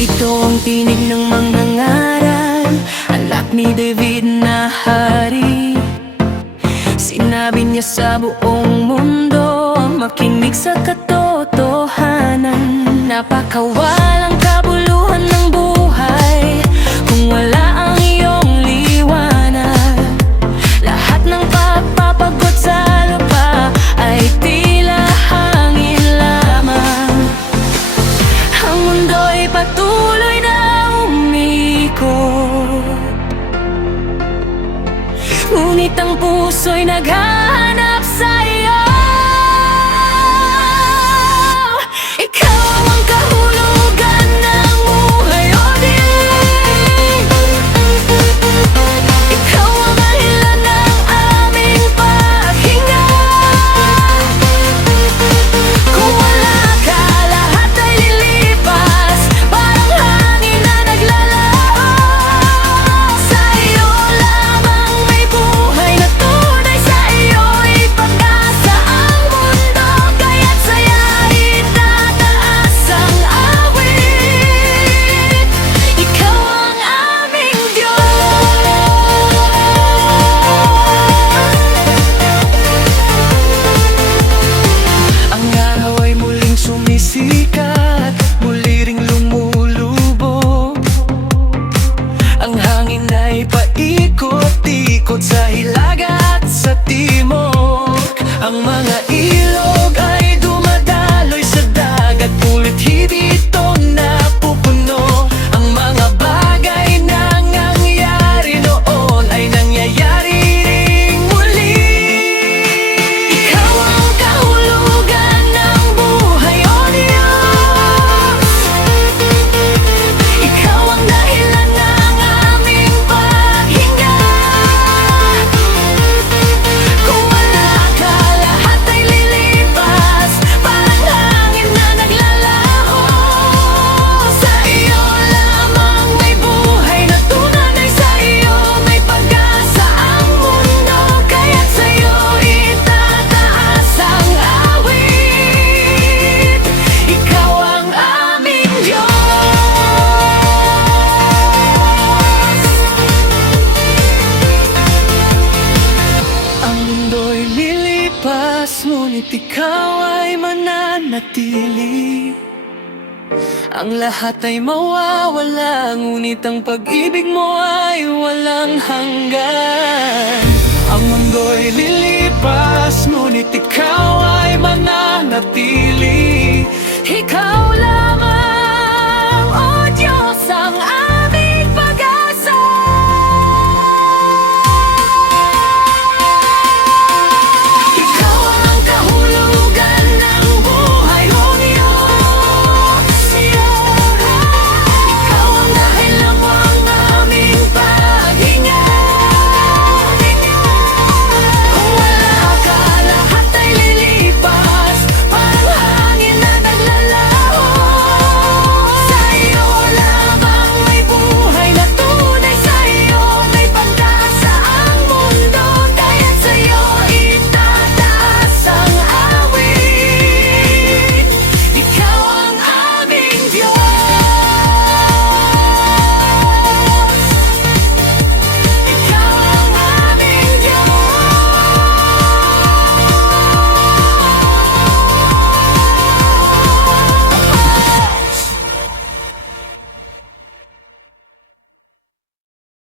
Ito ang tinig ng mga ngaral, anak ni David na hari. Sinabi niya sa buong mundo, makinig sa katotohanan. Napakawalang kabuluhan ng buhay kung wala ang iyong liwanag. Lahat ng pagpapagod sa lupa ay tila hangin lamang. Ang mundo'y patuloy na umikot, ngunit ang puso'y naghahanap sa iyo. Ikaw ang kahulugan ng buhay, o Diyos. Ikaw ang dahilan ng aming paghinga. Kung wala ka, lahat ay lilipas, parang hangin na naglalaho. Sa iyo lamang may buhay na tunay, sa iyo'y pag-asa ang mundo. Kaya't saya itataas ang awit. Ikaw ang aming Diyos. Ang araw ay muling sumisikat, muli ring lumulubog. Ang hangin ay paikot-ikot sa hilaga at sa timog. Ang mga ilog ay dumadaloy sa dagat, ngunit hindi ito napupuno. Ang mga bagay na nangyari noon ay nangyayari ring muli. Ikaw ang kahulugan ng buhay, o Diyos. Ikaw ang dahilan ng aming paghinga. Kung wala ka, lahat ay lilipas, parang hangin na naglalaho. Sa iyo lamang may buhay na tunay, sa iyo may pag-asa ang mundo. Kaya't sa'yo itataas ang awit. Ikaw ang aming Diyos. Ang mundo'y lilipas, ngunit ikaw ay mananatili. Ang lahat ay mawawala, ngunit ang pag-ibig mo ay walang hanggan. Ang mundo'y lilipas, ngunit ikaw ay mananatili.